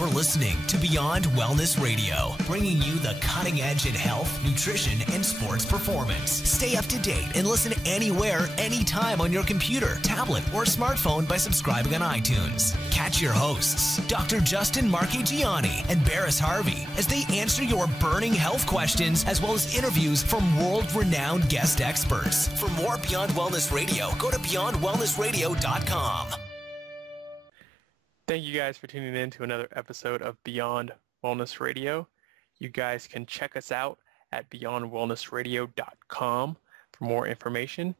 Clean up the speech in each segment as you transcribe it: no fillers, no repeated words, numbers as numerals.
You're listening to Beyond Wellness Radio, bringing you the cutting edge in health, nutrition, and sports performance. Stay up to date and listen anywhere, anytime on your computer, tablet, or smartphone by subscribing on iTunes. Catch your hosts, Dr. Justin Marchigiani and Barris Harvey, as they answer your burning health questions as well as interviews from world-renowned guest experts. For more Beyond Wellness Radio, go to beyondwellnessradio.com. Thank you guys for tuning in to another episode of Beyond Wellness Radio. You guys can check us out at beyondwellnessradio.com for more information.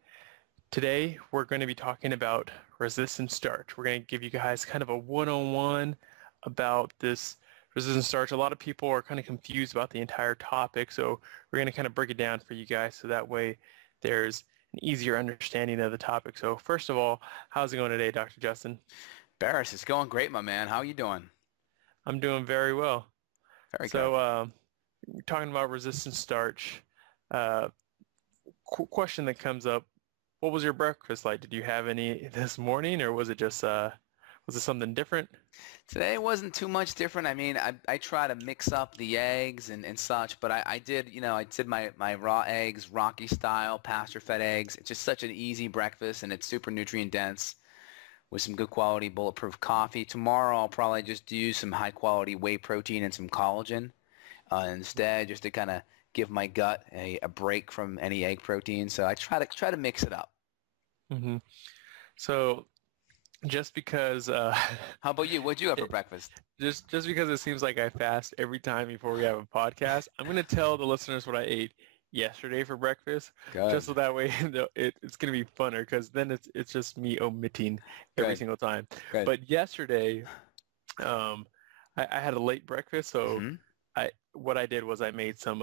Today, we're going to be talking about resistant starch. We're going to give you guys kind of a one-on-one about this resistant starch. A lot of people are kind of confused about the entire topic, so we're going to kind of break it down for you guys so that way there's an easier understanding of the topic. So first of all, how's it going today, Dr. Justin? Barris, it's going great, my man. How are you doing? I'm doing very well. Very good. So talking about resistant starch, question that comes up, what was your breakfast like? Did you have any this morning, or was it just was it something different? Today wasn't too much different. I mean, I try to mix up the eggs and such, but I did my raw eggs, Rocky style, pasture-fed eggs. It's just such an easy breakfast, and it's super nutrient dense with some good quality bulletproof coffee. Tomorrow I'll probably just use some high quality whey protein and some collagen instead, just to kind of give my gut a break from any egg protein. So I try to mix it up. Mm-hmm. So just because how about you? What'd you have for breakfast? Just because it seems like I fast every time before we have a podcast, I'm going to tell the listeners what I ate yesterday for breakfast. Good. Just so that way it's going to be funner, because then it's just me omitting every single time. Good. But yesterday I had a late breakfast, so what I did was I made some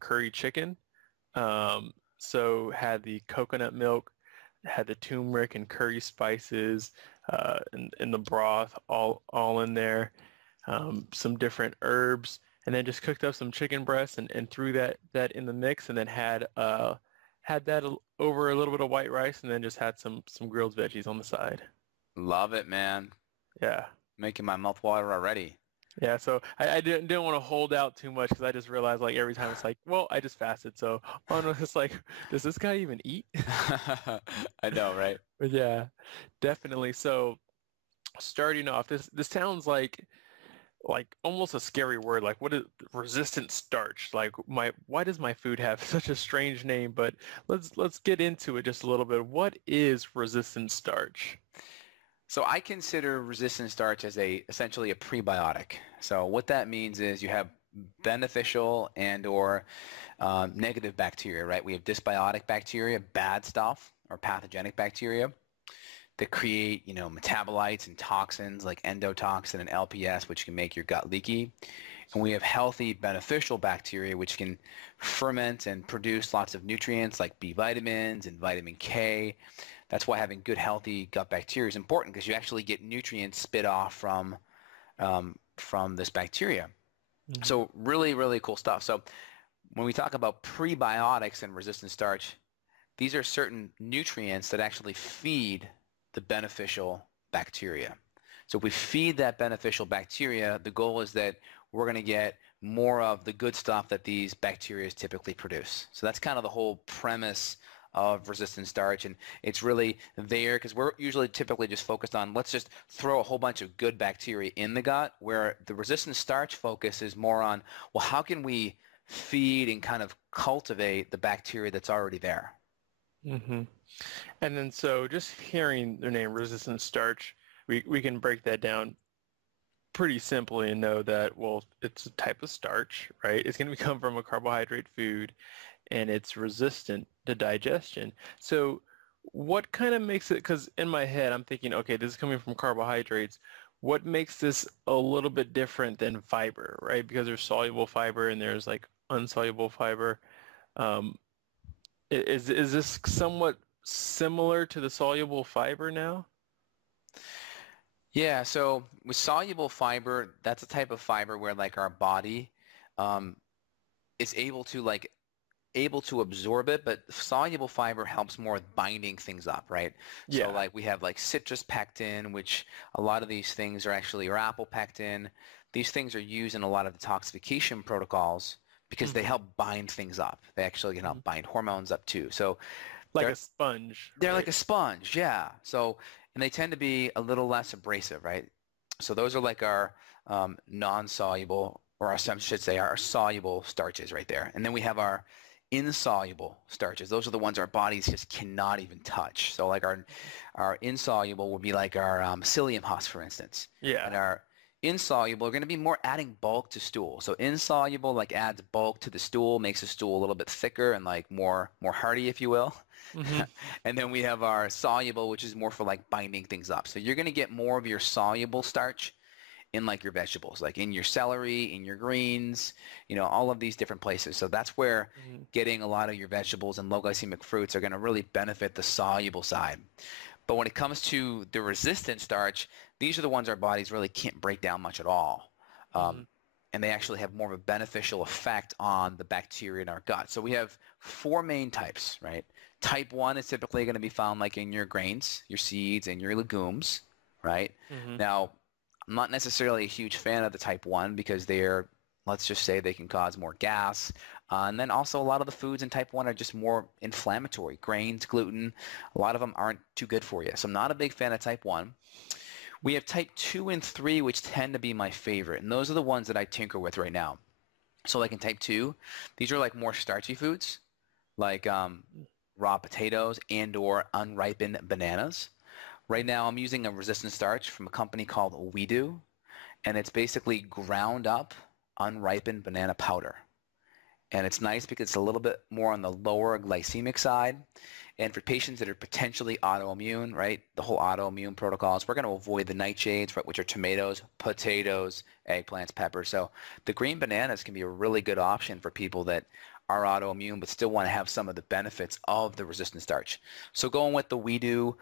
curry chicken. So had the coconut milk, had the turmeric and curry spices in the broth all in there, some different herbs, and then just cooked up some chicken breasts and threw that in the mix, and then had that over a little bit of white rice, and then just had some grilled veggies on the side. Love it, man. Yeah. Making my mouth water already. Yeah, so I didn't want to hold out too much, because I just realized, like, every time it's like, well, I just fasted, so it's like, does this guy even eat? I know, right? But yeah, definitely. So starting off, this sounds like almost a scary word. Like, what is resistant starch? Like, why does my food have such a strange name? But let's get into it just a little bit. What is resistant starch? So I consider resistant starch as essentially a prebiotic. So what that means is you have beneficial and or negative bacteria, right? We have dysbiotic bacteria, bad stuff, or pathogenic bacteria that create, metabolites and toxins like endotoxin and LPS, which can make your gut leaky. And we have healthy, beneficial bacteria, which can ferment and produce lots of nutrients like B vitamins and vitamin K. That's why having good, healthy gut bacteria is important, because you actually get nutrients spit off from this bacteria. Mm-hmm. So really, really cool stuff. So when we talk about prebiotics and resistant starch, these are certain nutrients that actually feed the beneficial bacteria. So if we feed that beneficial bacteria, the goal is that we're going to get more of the good stuff that these bacteria typically produce. So that's kind of the whole premise of resistant starch, and it's really there because we're usually typically just focused on, let's just throw a whole bunch of good bacteria in the gut, where the resistant starch focus is more on, well, how can we feed and kind of cultivate the bacteria that's already there? Mm-hmm. And then so just hearing the name resistant starch, we can break that down pretty simply and know that, well, it's a type of starch, right? It's going to come from a carbohydrate food, and it's resistant to digestion. So what kind of makes it, because in my head I'm thinking, okay, this is coming from carbohydrates. What makes this a little bit different than fiber, right? Because there's soluble fiber and there's like insoluble fiber. Is this somewhat similar to the soluble fiber now? Yeah, so with soluble fiber, that's a type of fiber where like our body is able to absorb it, but soluble fiber helps more with binding things up, right? Yeah. So like we have like citrus pectin, which a lot of these things are actually, or apple pectin. these things are used in a lot of detoxification protocols because they help bind things up. They actually can help bind hormones up too. So like a sponge. They're right? like a sponge, yeah. So, and they tend to be a little less abrasive, right? So those are like our non-soluble, or I should say our soluble starches right there. And then we have our insoluble starches. Those are the ones our bodies just cannot even touch. So like our insoluble would be like our psyllium husk, for instance. Yeah. And our insoluble are going to be more adding bulk to stool. So insoluble like adds bulk to the stool, makes the stool a little bit thicker and like more hearty, if you will. And then we have our soluble, which is more for like binding things up. So you're going to get more of your soluble starch in like your vegetables, like in your celery, in your greens, you know, all of these different places. So that's where getting a lot of your vegetables and low glycemic fruits are going to really benefit the soluble side. But when it comes to the resistant starch, these are the ones our bodies really can't break down much at all. And they actually have more of a beneficial effect on the bacteria in our gut. So we have 4 main types, right? Type 1 is typically going to be found like in your grains, your seeds, and your legumes, right? Now, I'm not necessarily a huge fan of the type 1 because they're, let's just say they can cause more gas. And then also a lot of the foods in type 1 are just more inflammatory. Grains, gluten, a lot of them aren't too good for you. So I'm not a big fan of type 1. We have type 2 and 3, which tend to be my favorite. And those are the ones that I tinker with right now. So like in type 2, these are like more starchy foods, like raw potatoes and or unripened bananas. Right now I'm using a resistant starch from a company called WeDo, and it's basically ground up unripened banana powder. And it's nice because it's a little bit more on the lower glycemic side. And for patients that are potentially autoimmune, right, the whole autoimmune protocols, we're going to avoid the nightshades, right, which are tomatoes, potatoes, eggplants, peppers. So the green bananas can be a really good option for people that are autoimmune but still want to have some of the benefits of the resistant starch. So going with the WeDo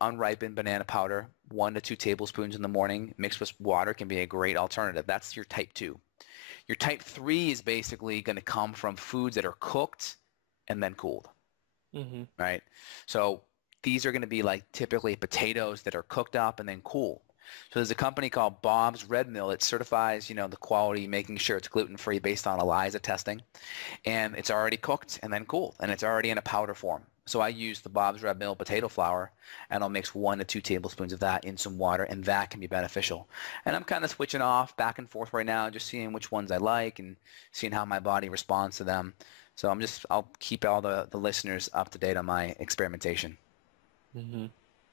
unripened banana powder, 1 to 2 tablespoons in the morning, mixed with water, can be a great alternative. That's your type 2. Your type 3 is basically going to come from foods that are cooked and then cooled, right? So these are going to be like typically potatoes that are cooked up and then cooled. So there's a company called Bob's Red Mill. It certifies, you know, the quality, making sure it's gluten-free based on ELISA testing. And it's already cooked and then cooled, and it's already in a powder form. So I use the Bob's Red Mill potato flour, and I'll mix 1 to 2 tablespoons of that in some water, and that can be beneficial. And I'm kind of switching off back and forth right now, just seeing which ones I like and seeing how my body responds to them. So I'll keep all the listeners up to date on my experimentation.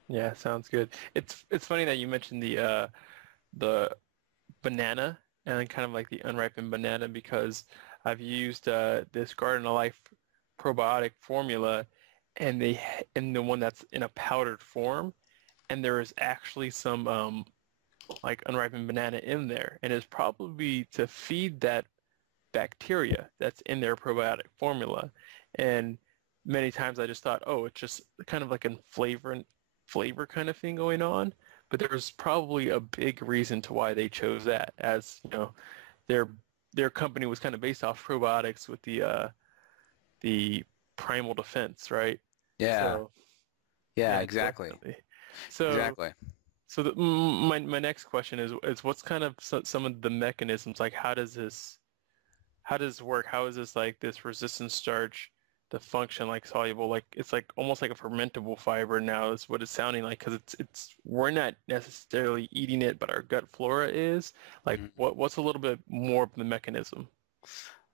Yeah, sounds good. It's funny that you mentioned the banana and then kind of like the unripened banana, because I've used this Garden of Life probiotic formula, and the one that's in a powdered form, and there is actually some like unripened banana in there, and it's probably to feed that bacteria that's in their probiotic formula. And many times I just thought, oh, it's just kind of like a flavor kind of thing going on, but there's probably a big reason to why they chose that, as you know, their company was kind of based off probiotics with the primal defense, right? Yeah. So, yeah, yeah, exactly. definitely. So Exactly. So my next question is what's kind of some of the mechanisms, like how does this work? How is this like this resistant starch the function like soluble, like it's like almost like a fermentable fiber now is what it's sounding like, because it's we're not necessarily eating it, but our gut flora is like what's a little bit more of the mechanism?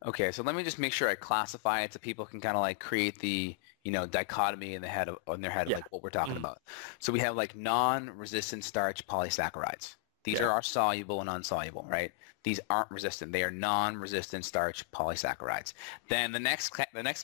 Okay, so let me just make sure I classify it so people can kind of like create the, you know, dichotomy in their head of like what we're talking about. So we have like non-resistant starch polysaccharides. These are our soluble and unsoluble, right? These aren't resistant. They are non-resistant starch polysaccharides. Then the next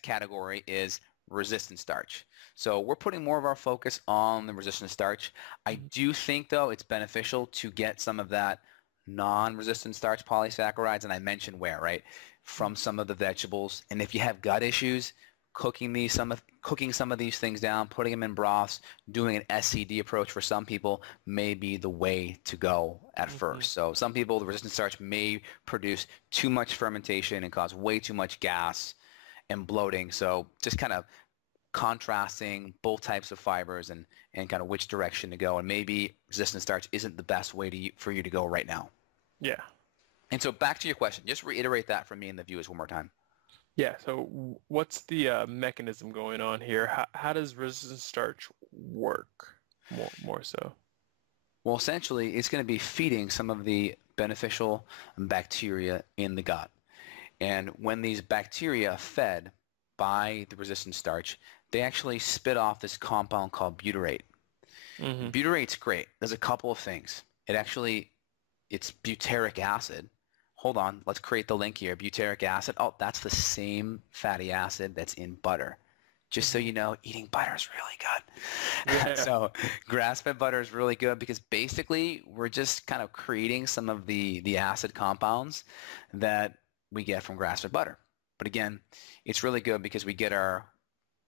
category is resistant starch. So we're putting more of our focus on the resistant starch. I do think, though, it's beneficial to get some of that non-resistant starch polysaccharides, and I mentioned where, right? From some of the vegetables. And if you have gut issues, cooking some of these things down, putting them in broths, doing an SCD approach for some people may be the way to go at first. So some people, the resistant starch may produce too much fermentation and cause way too much gas and bloating. So just kind of contrasting both types of fibers and kind of which direction to go. And maybe resistant starch isn't the best way for you to go right now. Yeah. And so back to your question, just reiterate that for me and the viewers one more time. Yeah. So what's the mechanism going on here? How does resistant starch work more so? Well, essentially, it's going to be feeding some of the beneficial bacteria in the gut. And when these bacteria are fed by the resistant starch, they actually spit off this compound called butyrate. Mm-hmm. Butyrate's great. There's a couple of things. It's butyric acid. Hold on, let's create the link here. Butyric acid. Oh, that's the same fatty acid that's in butter. Just so you know, eating butter is really good. Yeah. So grass-fed butter is really good because basically we're just kind of creating some of the acid compounds that we get from grass-fed butter. But again, it's really good because we get our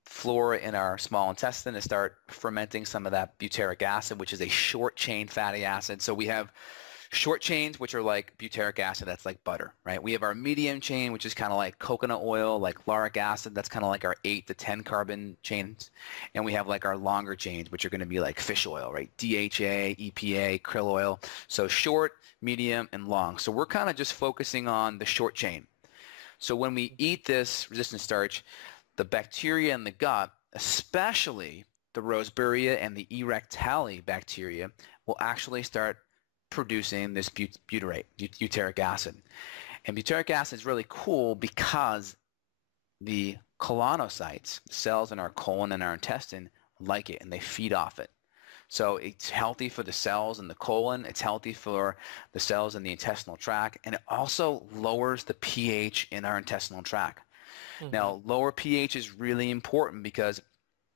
flora in our small intestine to start fermenting some of that butyric acid, which is a short-chain fatty acid. So we have short chains, which are like butyric acid, that's like butter, right? We have our medium chain, which is kind of like coconut oil, like lauric acid, that's kind of like our 8 to 10 carbon chains. And we have like our longer chains, which are going to be like fish oil, right? DHA, EPA, krill oil. So short, medium, and long. So we're kind of just focusing on the short chain. So when we eat this resistant starch, the bacteria in the gut, especially the Roseburia and the Erectali bacteria, will actually start producing this butyric acid. And butyric acid is really cool because the colonocytes, cells in our colon and our intestine, like it and they feed off it. So it's healthy for the cells in the colon, it's healthy for the cells in the intestinal tract, and it also lowers the pH in our intestinal tract. Mm-hmm. Now, lower pH is really important because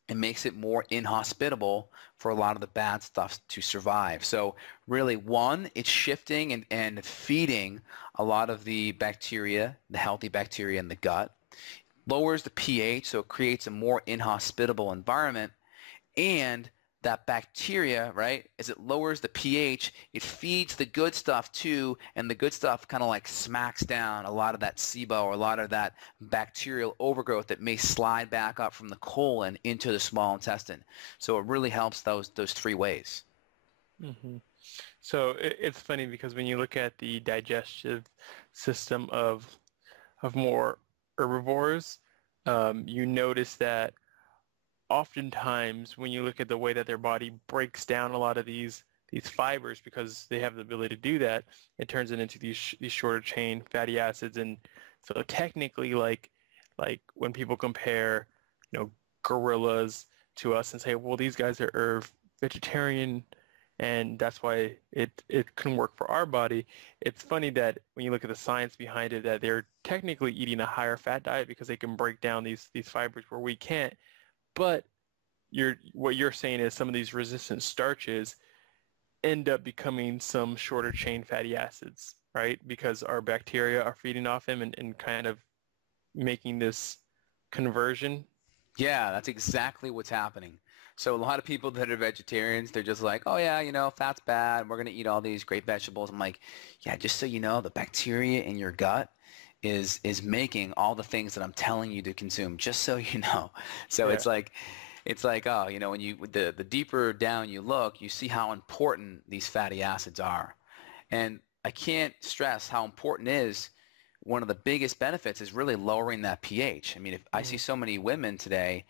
it makes it more inhospitable for a lot of the bad stuff to survive. So really, one, it's shifting and feeding a lot of the bacteria, the healthy bacteria in the gut, lowers the pH, so it creates a more inhospitable environment, and that bacteria, right, as it lowers the pH, it feeds the good stuff too, and the good stuff kind of like smacks down a lot of that SIBO or a lot of that bacterial overgrowth that may slide back up from the colon into the small intestine. So it really helps those three ways. Mm-hmm. So it's funny because when you look at the digestive system of more herbivores, you notice that oftentimes when you look at the way that their body breaks down a lot of these fibers, because they have the ability to do that, it turns it into these shorter chain fatty acids. And so technically, like when people compare, gorillas to us and say, well, these guys are vegetarian and that's why it can work for our body. It's funny that when you look at the science behind it, that they're technically eating a higher fat diet because they can break down these fibers where we can't. But what you're saying is some of these resistant starches end up becoming some shorter chain fatty acids, right? Because our bacteria are feeding off them and kind of making this conversion. Yeah, that's exactly what's happening. So a lot of people that are vegetarians, they're just like, oh yeah, fat's bad. We're going to eat all these great vegetables. I'm like, yeah, just so you know, the bacteria in your gut is making all the things that I'm telling you to consume, just so you know. So yeah. It's like, oh, when the deeper down you look, you see how important these fatty acids are. And I can't stress how important it is. One of the biggest benefits is really lowering that pH. I mean, I see so many women today,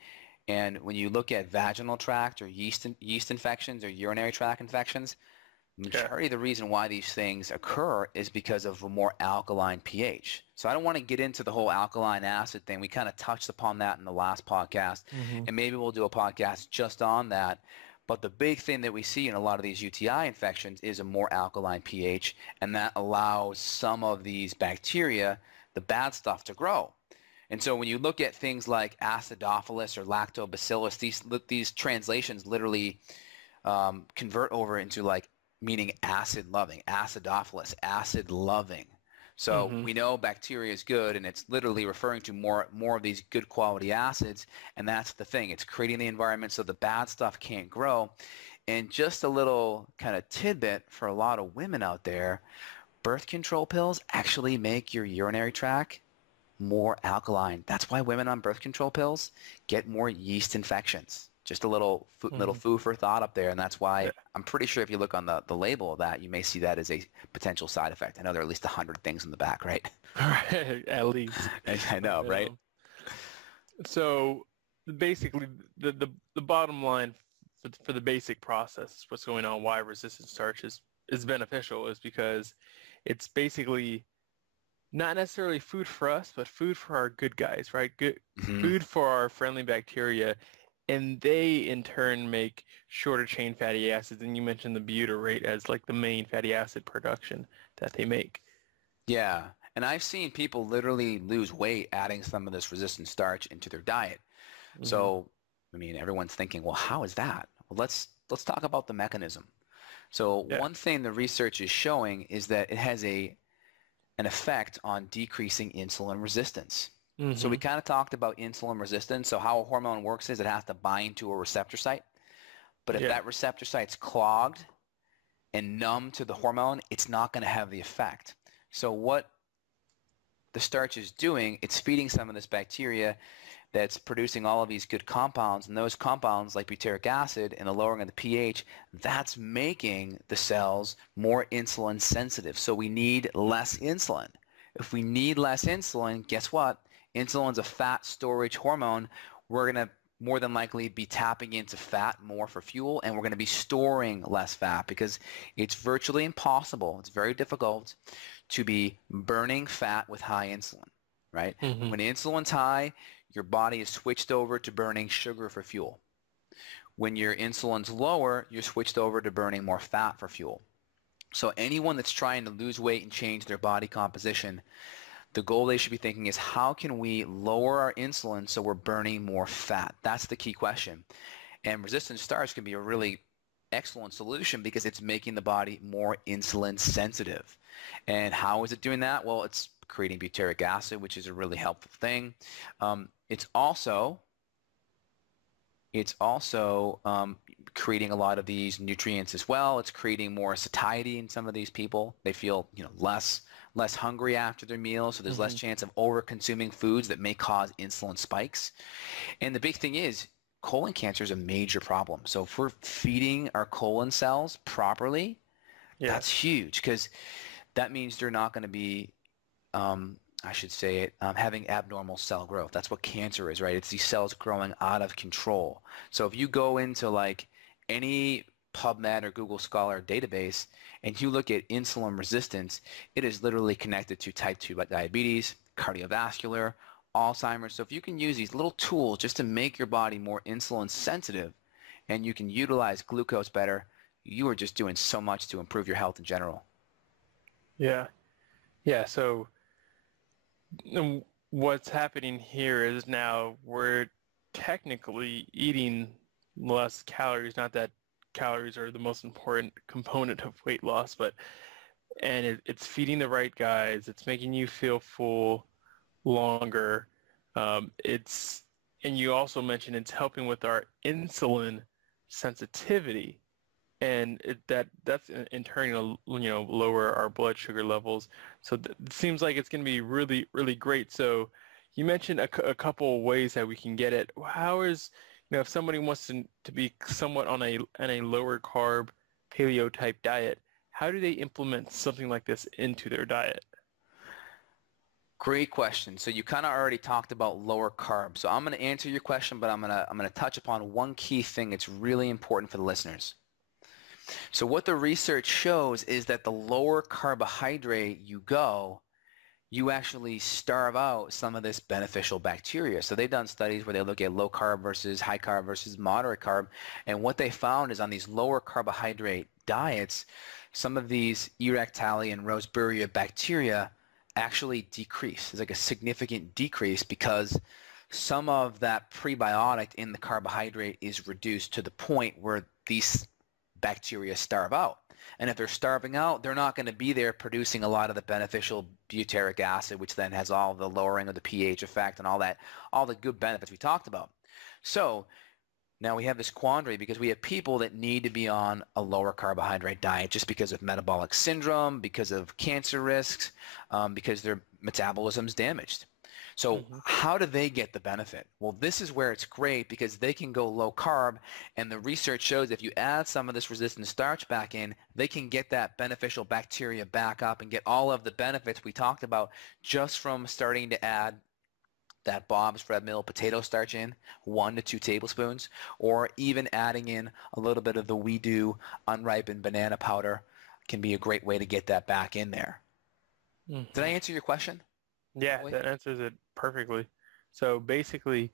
and when you look at vaginal tract or yeast infections or urinary tract infections, the majority of the reason why these things occur is because of a more alkaline pH. So I don't want to get into the whole alkaline acid thing. We kind of touched upon that in the last podcast, and maybe we'll do a podcast just on that. But the big thing that we see in a lot of these UTI infections is a more alkaline pH, and that allows some of these bacteria, the bad stuff, to grow. And so when you look at things like acidophilus or lactobacillus, these translations literally convert over into like meaning acid-loving, acidophilus, acid-loving. So we know bacteria is good, and it's literally referring to more of these good quality acids, and that's the thing. It's creating the environment so the bad stuff can't grow. And just a little kind of tidbit for a lot of women out there, birth control pills actually make your urinary tract more alkaline. That's why women on birth control pills get more yeast infections. Just a little food for thought up there, and that's why I'm pretty sure if you look on the label of that, you may see that as a potential side effect. I know there are at least 100 things in the back, right? At least. I know, right? So basically, the bottom line for the basic process, what's going on, why resistant starch is beneficial, is because it's basically not necessarily food for us, but food for our good guys, right? Good food for our friendly bacteria, and they in turn make shorter chain fatty acids. And you mentioned the butyrate as like the main fatty acid production that they make. Yeah, and I've seen people literally lose weight adding some of this resistant starch into their diet. So, I mean, everyone's thinking, well, how is that? Well, let's talk about the mechanism. So one thing the research is showing is that it has an effect on decreasing insulin resistance. So we kind of talked about insulin resistance. So how a hormone works is it has to bind to a receptor site. But if that receptor site's clogged and numb to the hormone, it's not going to have the effect. So what the starch is doing, it's feeding some of this bacteria that's producing all of these good compounds, and those compounds like butyric acid and the lowering of the pH, that's making the cells more insulin sensitive. So we need less insulin. If we need less insulin, guess what? Insulin's a fat storage hormone. We're going to more than likely be tapping into fat more for fuel, and we're going to be storing less fat because it's virtually impossible. It's very difficult to be burning fat with high insulin, right? When insulin's high, your body is switched over to burning sugar for fuel. When your insulin's lower, you're switched over to burning more fat for fuel. So anyone that's trying to lose weight and change their body composition, the goal they should be thinking is how can we lower our insulin so we're burning more fat? That's the key question. And resistant starch can be a really excellent solution because it's making the body more insulin sensitive. And how is it doing that? Well, it's creating butyric acid, which is a really helpful thing. It's also creating a lot of these nutrients as well. It's creating more satiety in some of these people. They feel, less hungry after their meal, so there's less chance of over-consuming foods that may cause insulin spikes. And the big thing is colon cancer is a major problem. So if we're feeding our colon cells properly, that's huge because that means they're not going to be having abnormal cell growth. That's what cancer is, right? It's these cells growing out of control. So if you go into like any PubMed or Google Scholar database and you look at insulin resistance, it is literally connected to type 2 diabetes, cardiovascular, Alzheimer's. So if you can use these little tools just to make your body more insulin sensitive and you can utilize glucose better, you are just doing so much to improve your health in general. Yeah. So what's happening here is now we're technically eating less calories. Not that calories are the most important component of weight loss, and it's feeding the right guys. It's making you feel full longer. And you also mentioned it's helping with our insulin sensitivity. And that's in turn, lower our blood sugar levels. So it seems like it's going to be really, really great. So you mentioned a couple of ways that we can get it. How is, if somebody wants to be somewhat on a lower carb paleo type diet, how do they implement something like this into their diet? Great question. So you kind of already talked about lower carb. So I'm going to answer your question, but I'm going to touch upon one key thing that's really important for the listeners. So what the research shows is that the lower carbohydrate you go, you actually starve out some of this beneficial bacteria. So they've done studies where they look at low carb versus high carb versus moderate carb. And what they found is on these lower carbohydrate diets, some of these Ehrlichia and Roseburia bacteria actually decrease. There's like a significant decrease because some of that prebiotic in the carbohydrate is reduced to the point where these bacteria starve out. And if they're starving out, they're not going to be there producing a lot of the beneficial butyric acid, which then has all the lowering of the pH effect and all the good benefits we talked about. So now we have this quandary because we have people that need to be on a lower carbohydrate diet just because of metabolic syndrome, because of cancer risks, because their metabolism's damaged. So how do they get the benefit? Well, this is where it's great because they can go low carb, and the research shows if you add some of this resistant starch back in, they can get that beneficial bacteria back up and get all of the benefits we talked about just from starting to add that Bob's Red Mill potato starch in, 1 to 2 tablespoons, or even adding in a little bit of the We Do unripened banana powder can be a great way to get that back in there. Did I answer your question? Yeah, that answers it perfectly. So basically,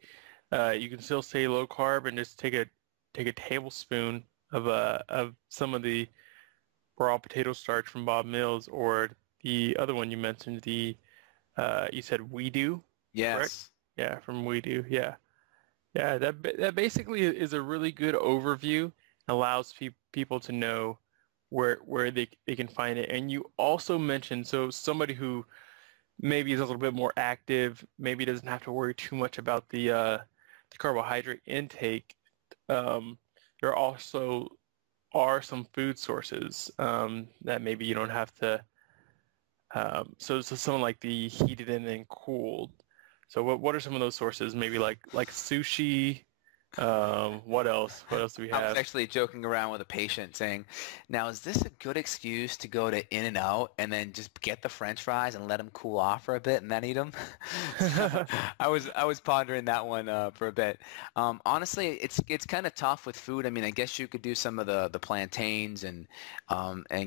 you can still stay low carb and just take a tablespoon of some of the raw potato starch from Bob Mills, or the other one you mentioned, the you said We Do, Yes. correct? Yeah, from We Do. Yeah, yeah. That basically is a really good overview. Allows people to know where they can find it. And you also mentioned, so somebody who maybe is a little bit more active, maybe doesn't have to worry too much about the carbohydrate intake. There also are some food sources that maybe you don't have to. So someone like the heated and then cooled. So what are some of those sources? Maybe like sushi. What else? What else do we have? I was actually joking around with a patient saying, now is this a good excuse to go to In-N-Out and then just get the French fries and let them cool off for a bit and then eat them? So I was pondering that one for a bit. Honestly, it's kind of tough with food. I mean, I guess you could do some of the plantains and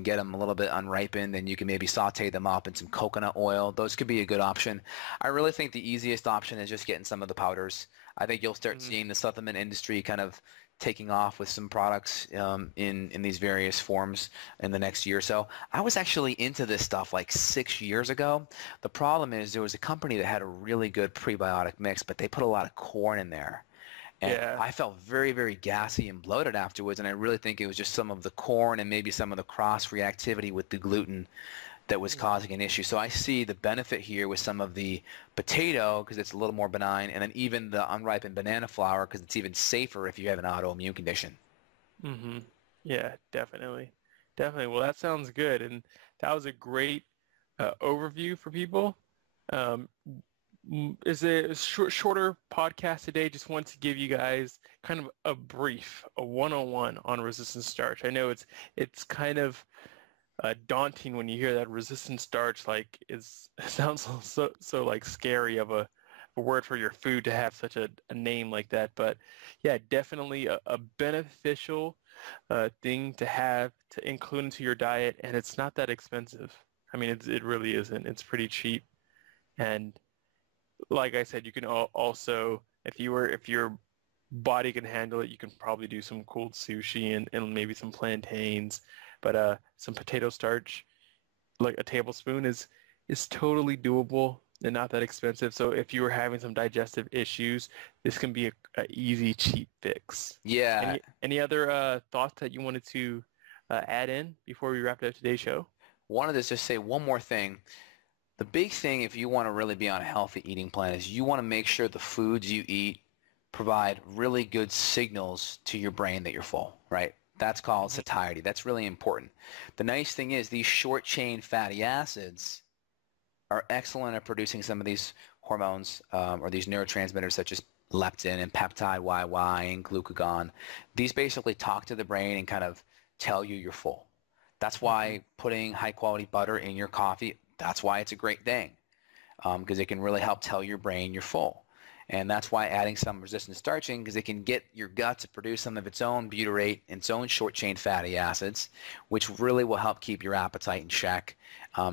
get them a little bit unripened, and you can maybe saute them up in some coconut oil. Those could be a good option. I really think the easiest option is just getting some of the powders. I think you'll start seeing the supplement industry kind of taking off with some products in these various forms in the next year or so. I was actually into this stuff like 6 years ago. The problem is there was a company that had a really good prebiotic mix, but they put a lot of corn in there. And I felt very, very gassy and bloated afterwards, and I really think it was just some of the corn and maybe some of the cross-reactivity with the gluten that was causing an issue. So I see the benefit here with some of the potato because it's a little more benign, and then even the unripened banana flour because it's even safer if you have an autoimmune condition. Yeah, definitely. Definitely. Well, that sounds good. And that was a great overview for people. Is a shorter podcast today. Just want to give you guys kind of a brief, a 101 on resistant starch. I know it's kind of daunting when you hear that resistant starch. Like it sounds so like scary of a word for your food to have such a name like that. But yeah, definitely a beneficial thing to have to include into your diet, and it's not that expensive. I mean, it really isn't. It's pretty cheap, and like I said, you can also, if your body can handle it, you can probably do some cold sushi and maybe some plantains. But some potato starch, like a tablespoon, is totally doable and not that expensive. So if you were having some digestive issues, this can be a easy, cheap fix. Yeah. Any other thoughts that you wanted to add in before we wrapped up today's show? Wanted to just say one more thing. The big thing if you want to really be on a healthy eating plan is you want to make sure the foods you eat provide really good signals to your brain that you're full, right? That's called satiety. That's really important. The nice thing is these short-chain fatty acids are excellent at producing some of these hormones or these neurotransmitters such as leptin and peptide YY and glucagon. These basically talk to the brain and kind of tell you you're full. That's why putting high-quality butter in your coffee, that's why it's a great thing because it can really help tell your brain you're full. And that's why adding some resistant starch in, because it can get your gut to produce some of its own butyrate and its own short-chain fatty acids, which really will help keep your appetite in check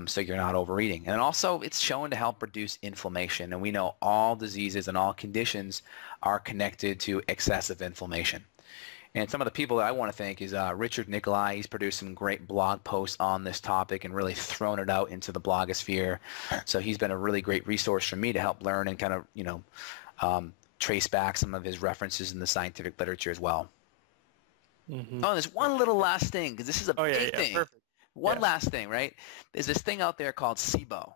so you're not overeating. And also, it's shown to help reduce inflammation. And we know all diseases and all conditions are connected to excessive inflammation. And some of the people that I want to thank is Richard Nicolai. He's produced some great blog posts on this topic and really thrown it out into the blogosphere. So he's been a really great resource for me to help learn and kind of, trace back some of his references in the scientific literature as well. Oh, there's one little last thing, because this is a big thing. Perfect. One last thing, right? There's this thing out there called SIBO.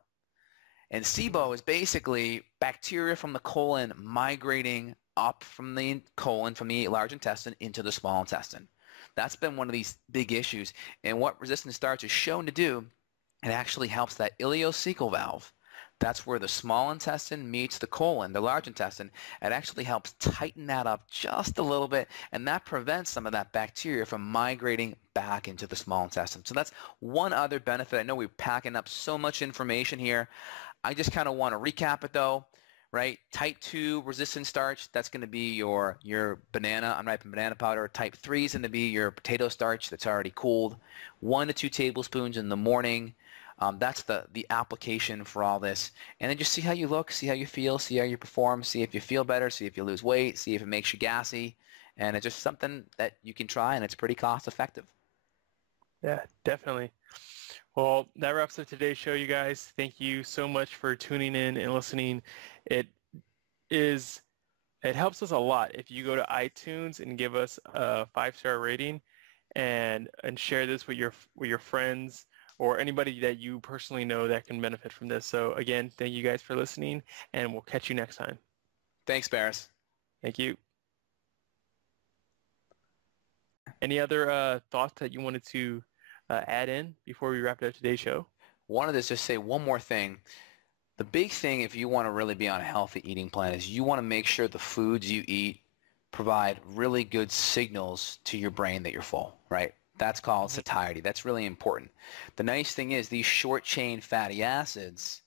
And SIBO is basically bacteria from the colon migrating up from the colon, from the large intestine, into the small intestine. That's been one of these big issues. And what resistant starch is shown to do, it actually helps that ileocecal valve, That's where the small intestine meets the colon, the large intestine. It actually helps tighten that up just a little bit, and that prevents some of that bacteria from migrating back into the small intestine. So that's one other benefit. I know we're packing up so much information here. I just kind of want to recap it though, right? Type 2 resistant starch, that's going to be your banana, unripened banana powder. Type 3 is going to be your potato starch that's already cooled. 1 to 2 tablespoons in the morning. That's the application for all this. And then just see how you look, see how you feel, see how you perform, see if you feel better, see if you lose weight, see if it makes you gassy. And it's just something that you can try, and it's pretty cost effective. Yeah, definitely. Well, that wraps up today's show, you guys. Thank you so much for tuning in and listening. It helps us a lot if you go to iTunes and give us a 5-star rating and share this with your friends or anybody that you personally know that can benefit from this. So again, thank you guys for listening, and we'll catch you next time. Thanks, Barris. Thank you. Any other thoughts that you wanted to add in before we wrap up today's show? Wanted to just say one more thing. The big thing, if you want to really be on a healthy eating plan, is you want to make sure the foods you eat provide really good signals to your brain that you're full, right? That's called satiety. That's really important. The nice thing is these short-chain fatty acids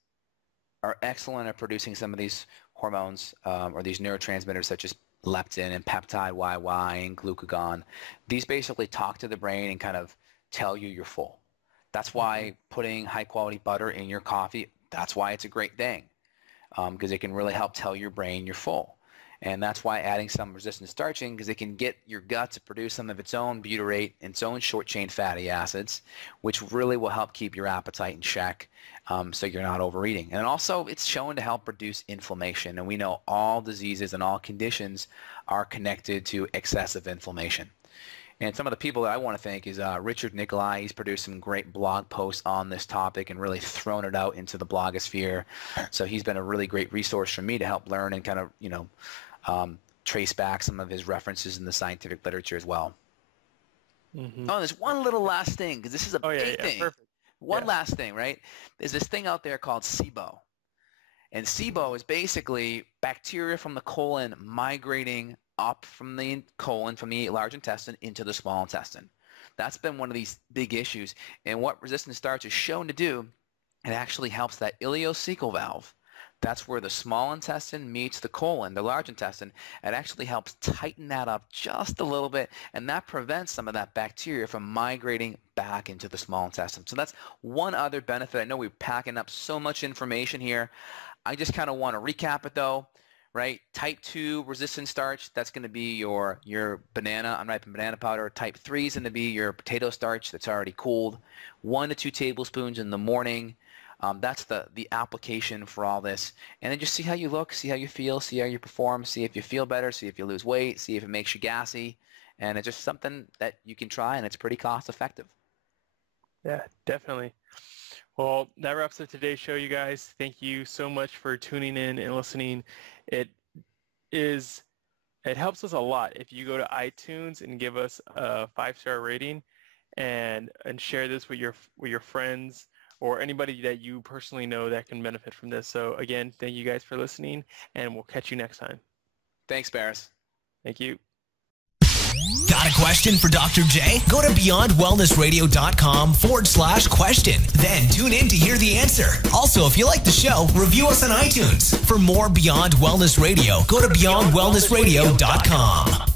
are excellent at producing some of these hormones or these neurotransmitters such as leptin and peptide YY and glucagon. These basically talk to the brain and kind of tell you you're full. That's why putting high-quality butter in your coffee, that's why it's a great thing, because it can really help tell your brain you're full. And that's why adding some resistant starch in, because it can get your gut to produce some of its own butyrate and its own short-chain fatty acids, which really will help keep your appetite in check so you're not overeating. And also, it's shown to help reduce inflammation. And we know all diseases and all conditions are connected to excessive inflammation. And some of the people that I want to thank is Richard Nicolai. He's produced some great blog posts on this topic and really thrown it out into the blogosphere. So he's been a really great resource for me to help learn and kind of, trace back some of his references in the scientific literature as well. Oh, there's one little last thing, because this is a big thing. Perfect. One last thing, right? There's this thing out there called SIBO. And SIBO is basically bacteria from the colon migrating up from the colon, from the large intestine, into the small intestine. That's been one of these big issues. And what resistant starch is shown to do, it actually helps that ileocecal valve. That's where the small intestine meets the colon, the large intestine. It actually helps tighten that up just a little bit, and that prevents some of that bacteria from migrating back into the small intestine. So that's one other benefit. I know we're packing up so much information here. I just kind of want to recap it though, right? Type 2 resistant starch, that's going to be your banana, unripened banana powder. Type 3 is going to be your potato starch that's already cooled. 1 to 2 tablespoons in the morning. That's the application for all this. And then just see how you look, see how you feel, see how you perform, see if you feel better, see if you lose weight, see if it makes you gassy. And it's just something that you can try, and it's pretty cost effective. Yeah, definitely. Well, that wraps up today's show, you guys. Thank you so much for tuning in and listening. It helps us a lot if you go to iTunes and give us a 5-star rating and share this with your friends or anybody that you personally know that can benefit from this. So again, thank you guys for listening, and we'll catch you next time. Thanks, Barris. Thank you. Got a question for Dr. J? Go to beyondwellnessradio.com/question. Then tune in to hear the answer. Also, if you like the show, review us on iTunes. For more Beyond Wellness Radio, go to beyondwellnessradio.com.